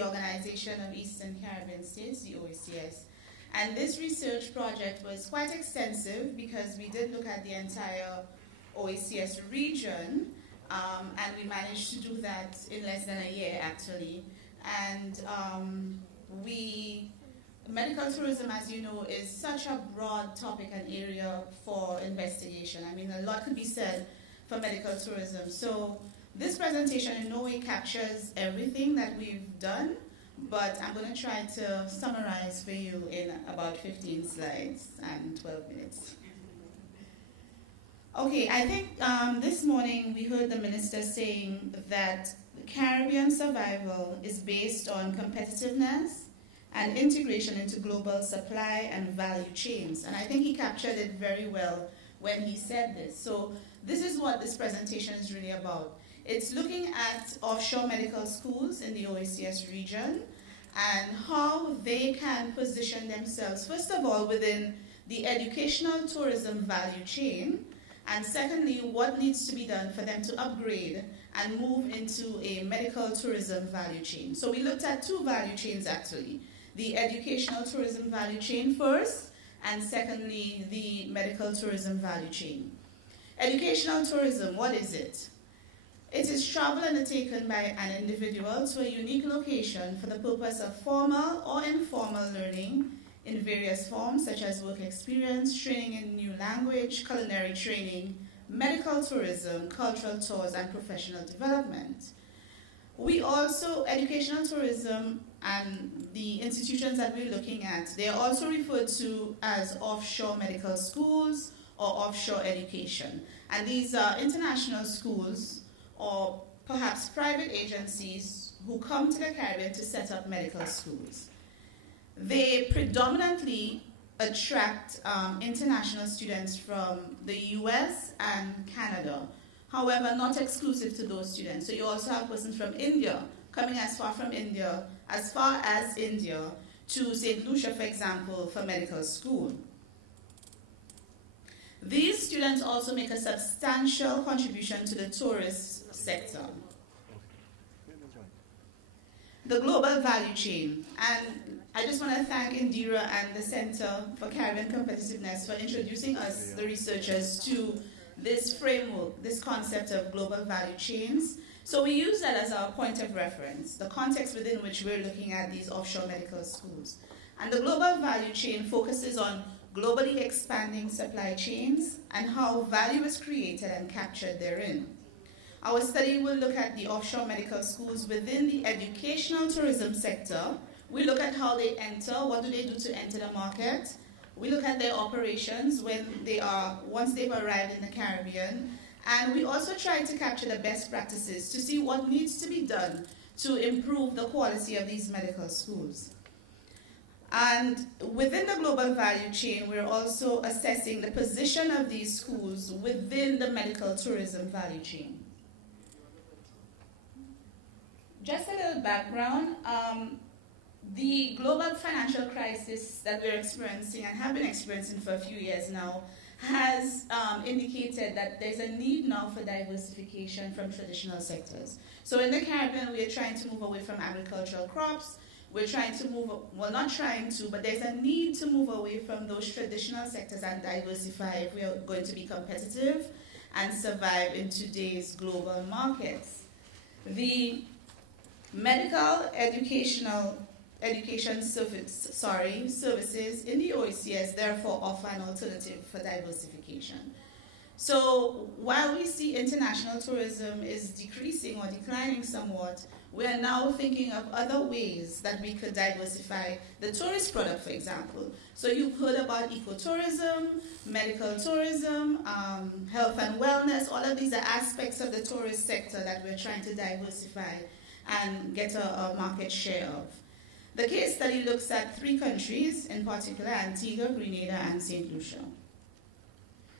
the Organization of Eastern Caribbean States, the OECS. And this research project was quite extensive because we did look at the entire OECS region, and we managed to do that in less than a year, actually. And medical tourism, as you know, is such a broad topic and area for investigation. I mean, a lot could be said for medical tourism. So this presentation in no way captures everything that we've done, but I'm going to try to summarize for you in about 15 slides and 12 minutes. Okay, I think this morning we heard the minister saying that Caribbean survival is based on competitiveness and integration into global supply and value chains. And I think he captured it very well when he said this. So this is what this presentation is really about. It's looking at offshore medical schools in the OECS region and how they can position themselves, first of all, within the educational tourism value chain, and secondly, what needs to be done for them to upgrade and move into a medical tourism value chain. So we looked at two value chains, actually. The educational tourism value chain first, and secondly, the medical tourism value chain. Educational tourism, what is it? It is travel undertaken by an individual to a unique location for the purpose of formal or informal learning in various forms, such as work experience, training in new language, culinary training, medical tourism, cultural tours, and professional development. We also, educational tourism and the institutions that we're looking at, they are also referred to as offshore medical schools or offshore education. And these are international schools or perhaps private agencies who come to the Caribbean to set up medical schools. They predominantly attract international students from the US and Canada. However, not exclusive to those students. So you also have persons from India, coming as far as India to St. Lucia, for example, for medical school. These students also make a substantial contribution to the tourist sector. The global value chain. And I just want to thank Indira and the Center for Caribbean Competitiveness for introducing us, the researchers, to this framework, this concept of global value chains. So we use that as our point of reference, the context within which we're looking at these offshore medical schools. And the global value chain focuses on globally expanding supply chains and how value is created and captured therein. Our study will look at the offshore medical schools within the educational tourism sector. We look at how they enter, what do they do to enter the market. We look at their operations once they've arrived in the Caribbean. And we also try to capture the best practices to see what needs to be done to improve the quality of these medical schools. And within the global value chain, we're also assessing the position of these schools within the medical tourism value chain. Just a little background. The global financial crisis that we're experiencing and have been experiencing for a few years now has indicated that there's a need now for diversification from traditional sectors. So in the Caribbean, we are trying to move away from agricultural crops. We're trying to move, well, not trying to, but there's a need to move away from those traditional sectors and diversify if we are going to be competitive and survive in today's global markets. The medical services in the OECS therefore offer an alternative for diversification. So while we see international tourism is decreasing or declining somewhat, we are now thinking of other ways that we could diversify the tourist product, for example. So you've heard about ecotourism, medical tourism, health and wellness. All of these are aspects of the tourist sector that we're trying to diversify and get a market share of. The case study looks at 3 countries, in particular Antigua, Grenada, and St. Lucia.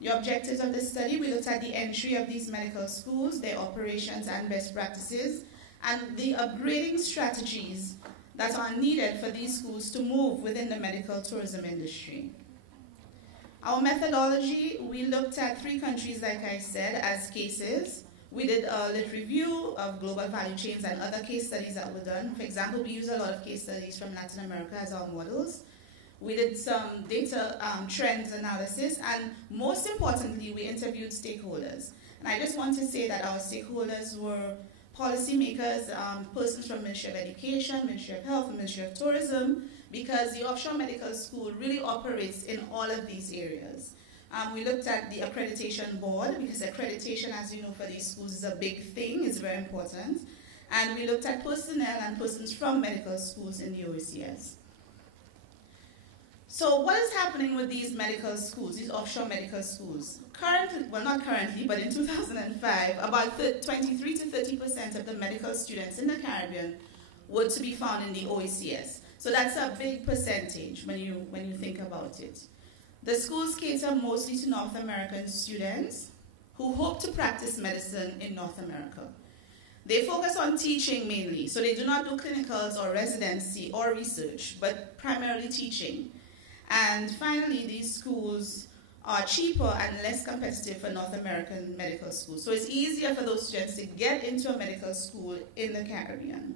The objectives of the study, we looked at the entry of these medical schools, their operations and best practices, and the upgrading strategies that are needed for these schools to move within the medical tourism industry. Our methodology, we looked at 3 countries, like I said, as cases. We did a lit review of global value chains and other case studies that were done. For example, we use a lot of case studies from Latin America as our models. We did some data trends analysis, and most importantly, we interviewed stakeholders. And I just want to say that our stakeholders were policymakers, persons from Ministry of Education, Ministry of Health, and Ministry of Tourism, because the offshore medical school really operates in all of these areas. We looked at the accreditation board, because accreditation, as you know, for these schools is a big thing, it's very important. And we looked at personnel and persons from medical schools in the OECS. So what is happening with these medical schools, these offshore medical schools? Currently, well, not currently, but in 2005, about 23 to 30% of the medical students in the Caribbean were to be found in the OECS. So that's a big percentage when you think about it. The schools cater mostly to North American students who hope to practice medicine in North America. They focus on teaching mainly, so they do not do clinicals or residency or research, but primarily teaching. And finally, these schools are cheaper and less competitive for North American medical schools. So it's easier for those students to get into a medical school in the Caribbean.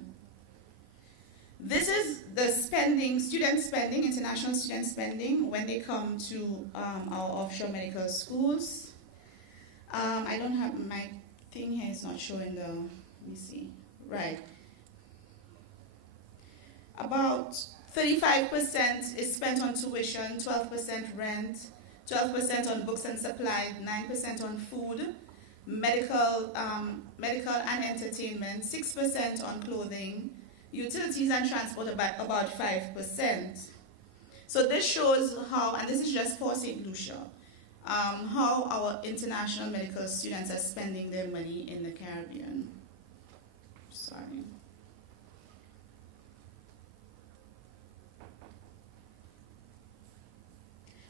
This is the spending, student spending, international student spending when they come to our offshore medical schools. I don't have, my thing here is not showing the, let me see, right. About 35% is spent on tuition, 12% rent, 12% on books and supplies, 9% on food, medical and entertainment, 6% on clothing, utilities and transport about 5%. So this shows how, and this is just for St. Lucia, how our international medical students are spending their money in the Caribbean. Sorry.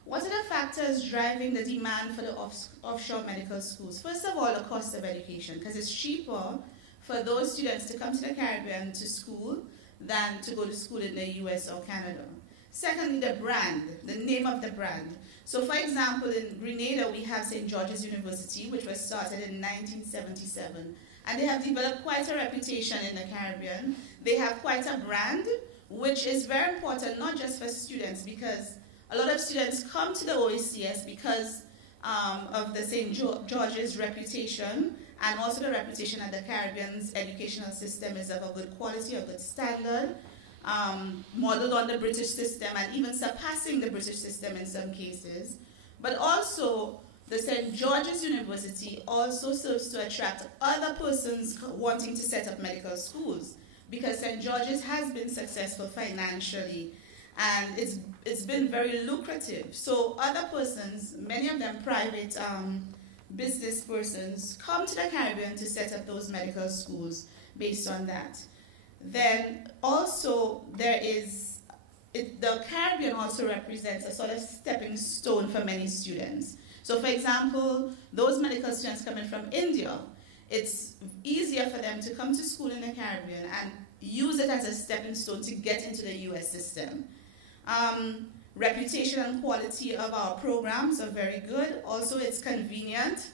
What are the factors driving the demand for the offshore medical schools? First of all, the cost of education, because it's cheaper for those students to come to the Caribbean to school than to go to school in the US or Canada. Secondly, the brand, the name of the brand. So for example, in Grenada, we have St. George's University, which was started in 1977. And they have developed quite a reputation in the Caribbean. They have quite a brand, which is very important, not just for students, because a lot of students come to the OECS because of the St. George's reputation, and also the reputation that the Caribbean's educational system is of a good quality, a good standard, modeled on the British system, and even surpassing the British system in some cases. But also, the St. George's University also serves to attract other persons wanting to set up medical schools, because St. George's has been successful financially, and it's been very lucrative. So other persons, many of them private business persons, come to the Caribbean to set up those medical schools based on that. Then also there is, the Caribbean also represents a sort of stepping stone for many students. So for example, those medical students coming from India, it's easier for them to come to school in the Caribbean and use it as a stepping stone to get into the US system. Reputation and quality of our programs are very good. Also, it's convenient,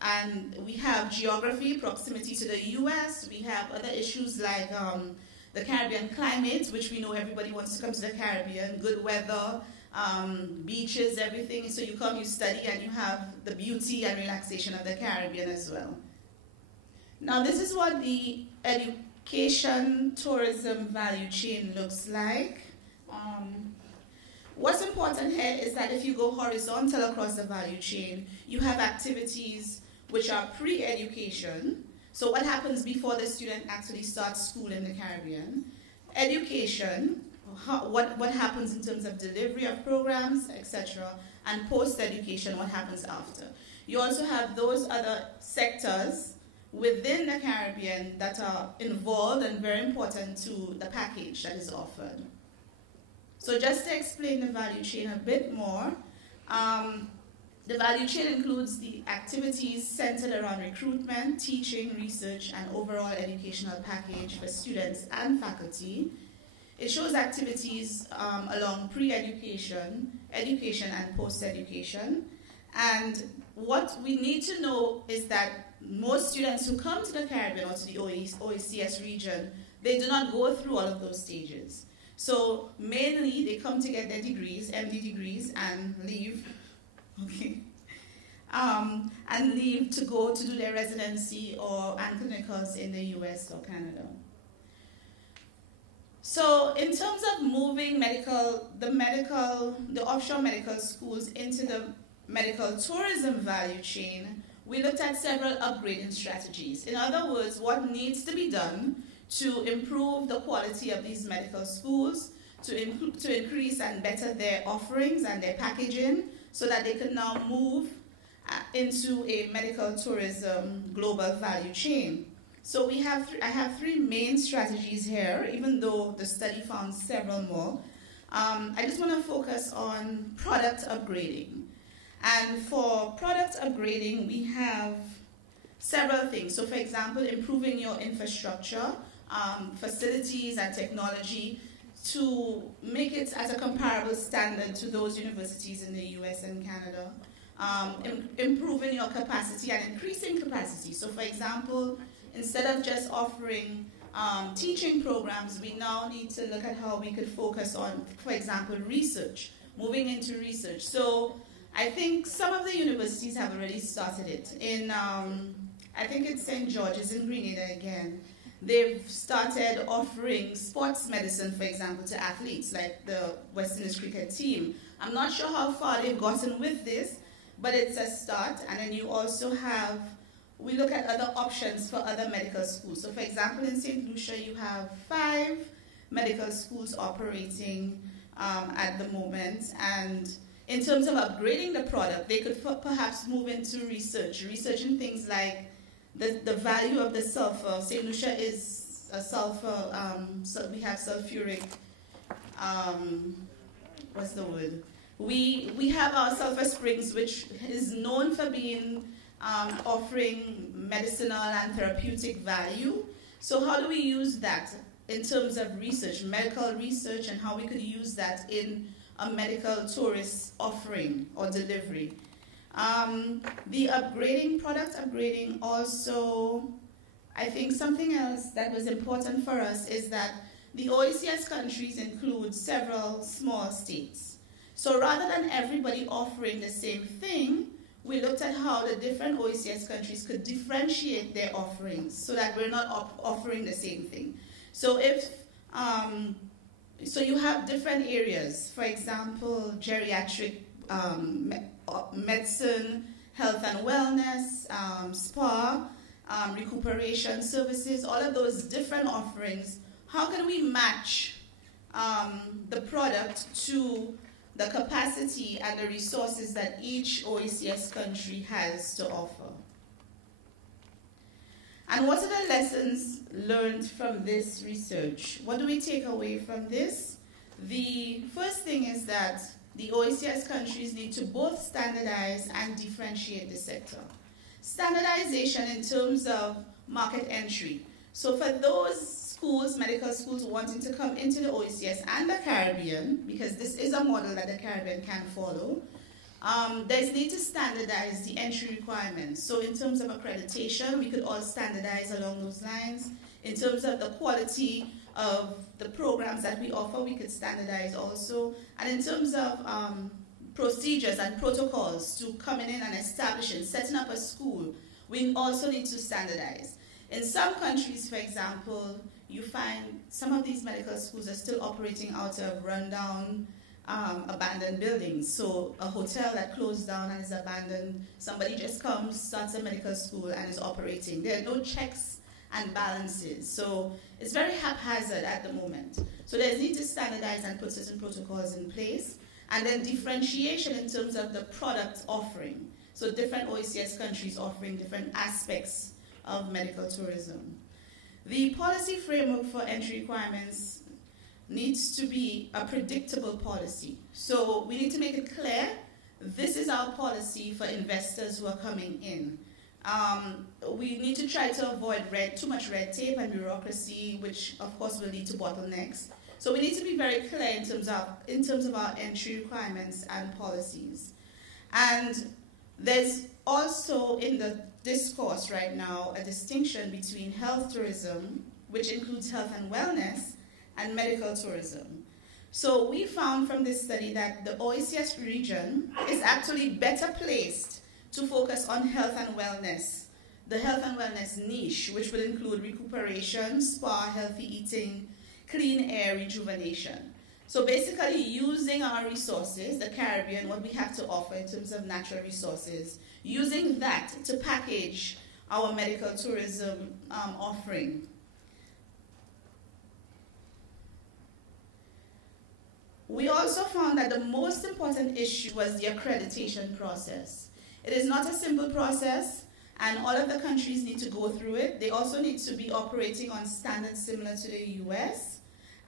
and we have geography, proximity to the US. We have other issues like the Caribbean climate, which we know everybody wants to come to the Caribbean, good weather, beaches, everything. So you come, you study, and you have the beauty and relaxation of the Caribbean as well. Now, this is what the education tourism value chain looks like. What's important here is that if you go horizontal across the value chain, you have activities which are pre-education. So what happens before the student actually starts school in the Caribbean? Education, what happens in terms of delivery of programs, etc. And post-education, what happens after. You also have those other sectors within the Caribbean that are involved and very important to the package that is offered. So just to explain the value chain a bit more, the value chain includes the activities centered around recruitment, teaching, research, and overall educational package for students and faculty. It shows activities along pre-education, education, and post-education. And what we need to know is that most students who come to the Caribbean or to the OECS region, they do not go through all of those stages. So mainly they come to get their degrees, MD degrees, and leave. Okay. And leave to go to do their residency and clinicals in the US or Canada. So in terms of moving the offshore medical schools into the medical tourism value chain, we looked at several upgrading strategies. In other words, what needs to be done to improve the quality of these medical schools, to increase and better their offerings and their packaging, so that they can now move into a medical tourism global value chain. So I have three main strategies here, even though the study found several more. I just want to focus on product upgrading. And for product upgrading, we have several things. So for example, improving your infrastructure, facilities and technology to make it at a comparable standard to those universities in the US and Canada. Improving your capacity and increasing capacity. So for example, instead of just offering teaching programs, we now need to look at how we could focus on, for example, research, moving into research. So I think some of the universities have already started it. I think it's St. George's in Grenada again. They've started offering sports medicine, for example, to athletes, like the West Indies cricket team. I'm not sure how far they've gotten with this, but it's a start. And then you also have, we look at other options for other medical schools. So for example, in St. Lucia, you have 5 medical schools operating at the moment. And in terms of upgrading the product, they could perhaps move into researching things like the value of the sulfur. St. Lucia is a sulfur, so we have sulfuric, what's the word? We have our sulfur springs, which is known for being offering medicinal and therapeutic value. So how do we use that in terms of research, medical research, and how we could use that in a medical tourist offering or delivery? The product upgrading also, I think something else that was important for us is that the OECS countries include several small states. So rather than everybody offering the same thing, we looked at how the different OECS countries could differentiate their offerings so that we're not offering the same thing. So so you have different areas, for example, geriatric medicine, health and wellness, spa, recuperation services, all of those different offerings. How can we match the product to the capacity and the resources that each OECS country has to offer? And what are the lessons learned from this research? What do we take away from this? The first thing is that the OECS countries need to both standardize and differentiate the sector. Standardization in terms of market entry. So for those schools, medical schools wanting to come into the OECS and the Caribbean, because this is a model that the Caribbean can follow, there's need to standardize the entry requirements. So in terms of accreditation, we could all standardize along those lines. In terms of the quality of the programs that we offer, we could standardize also. And in terms of procedures and protocols to coming in and establishing, setting up a school, we also need to standardize. In some countries, for example, you find some of these medical schools are still operating out of rundown, abandoned buildings. So a hotel that closed down and is abandoned, somebody just comes, starts a medical school and is operating. There are no checks and balances. So it's very haphazard at the moment. So there's need to standardize and put certain protocols in place. And then differentiation in terms of the product offering. So different OECS countries offering different aspects of medical tourism. The policy framework for entry requirements needs to be a predictable policy. So we need to make it clear, this is our policy for investors who are coming in. We need to try to avoid too much red tape and bureaucracy, which of course will lead to bottlenecks. So we need to be very clear in terms of our entry requirements and policies. And there's also in the discourse right now a distinction between health tourism, which includes health and wellness, and medical tourism. So we found from this study that the OECS region is actually better placed to focus on health and wellness, the health and wellness niche, which will include recuperation, spa, healthy eating, clean air, rejuvenation. So basically using our resources, the Caribbean, what we have to offer in terms of natural resources, using that to package our medical tourism offering. We also found that the most important issue was the accreditation process. It is not a simple process, and all of the countries need to go through it. They also need to be operating on standards similar to the US,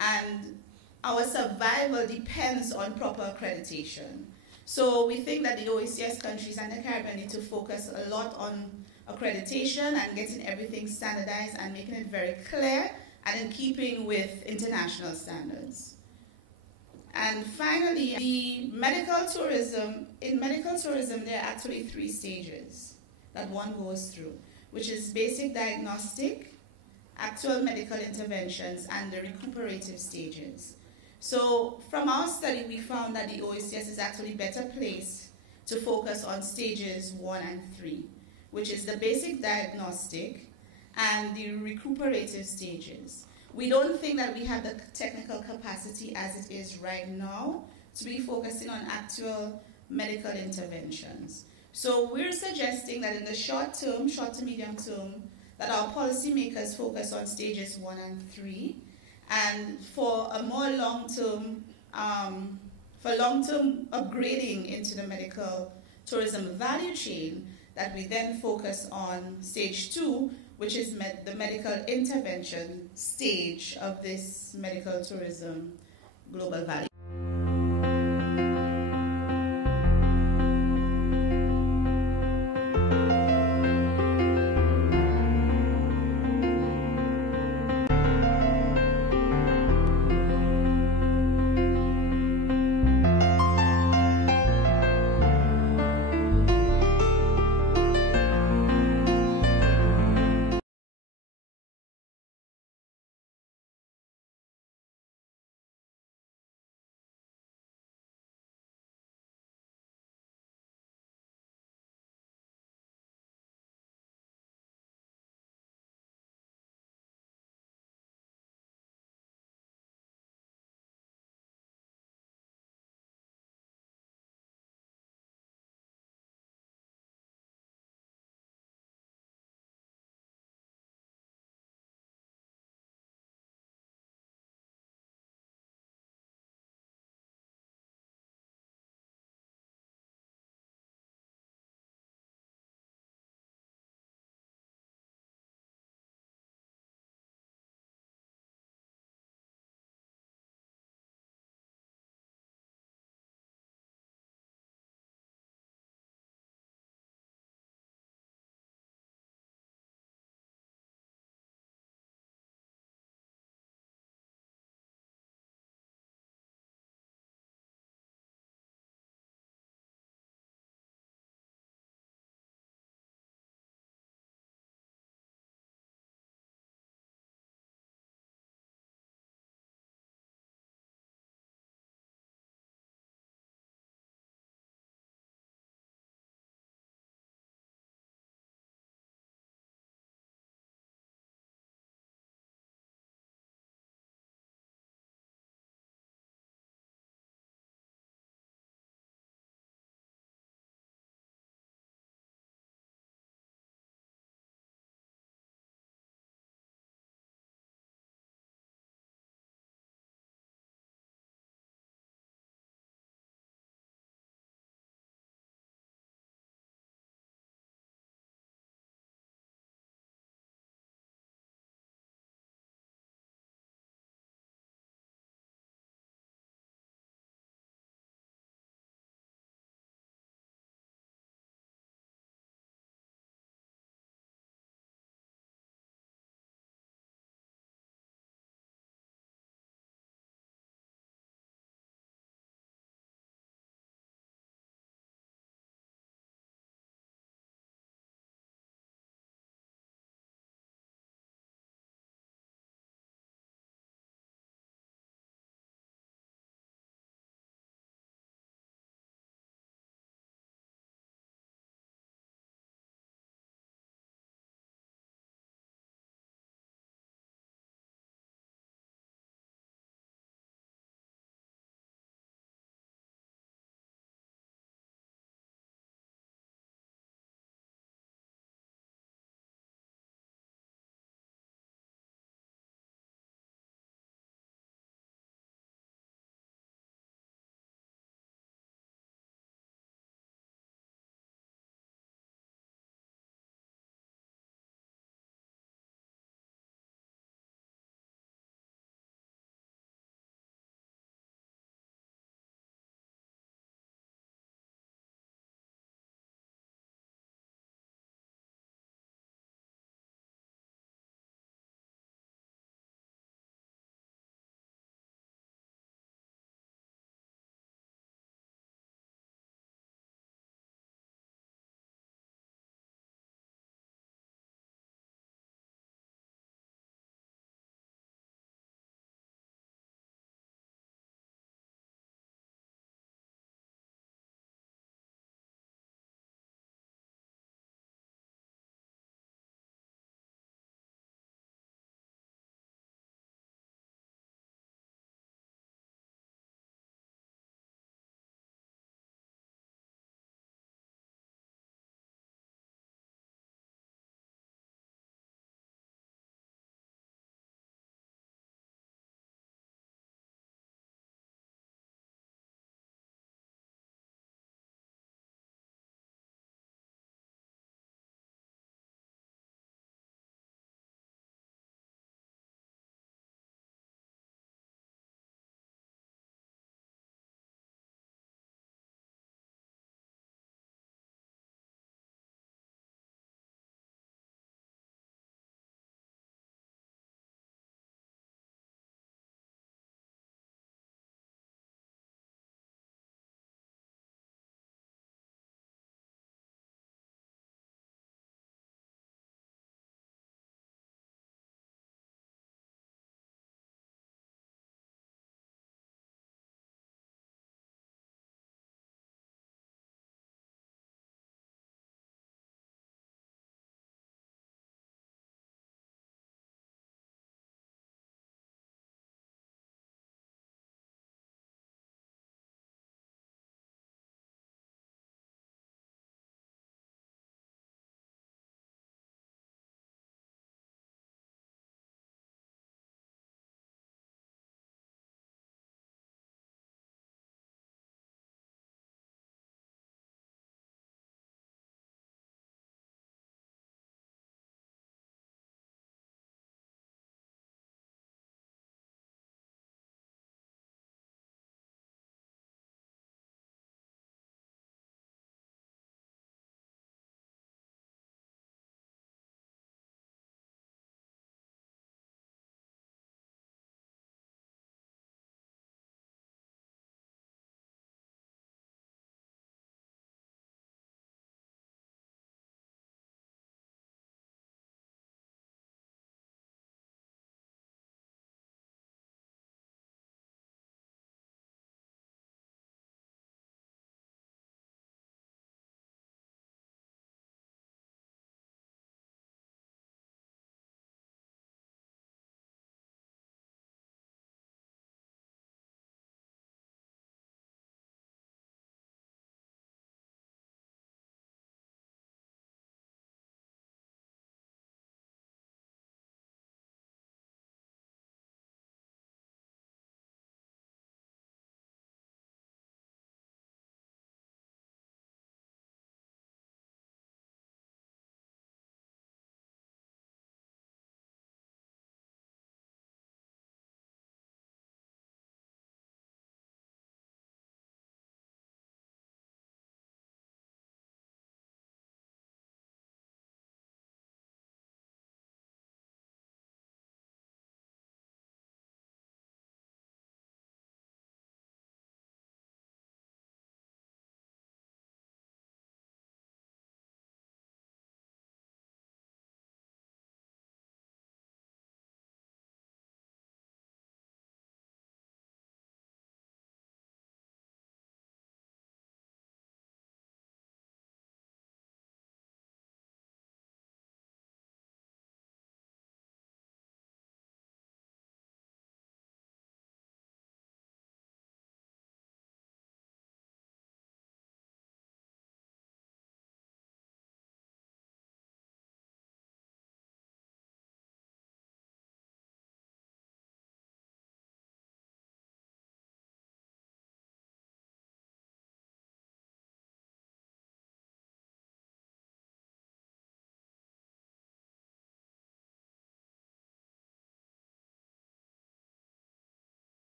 and our survival depends on proper accreditation. So we think that the OECS countries and the Caribbean need to focus a lot on accreditation and getting everything standardized and making it very clear and in keeping with international standards. And finally, the medical tourism. In medical tourism, there are actually 3 stages that one goes through, which is basic diagnostic, actual medical interventions, and the recuperative stages. So from our study, we found that the OECS is actually better placed to focus on stages 1 and 3, which is the basic diagnostic and the recuperative stages. We don't think that we have the technical capacity as it is right now to be focusing on actual medical interventions. So we're suggesting that in the short to medium term, that our policymakers focus on stages 1 and 3, and for a more long-term, upgrading into the medical tourism value chain, that we then focus on stage 2, which is the medical intervention stage of this medical tourism global value.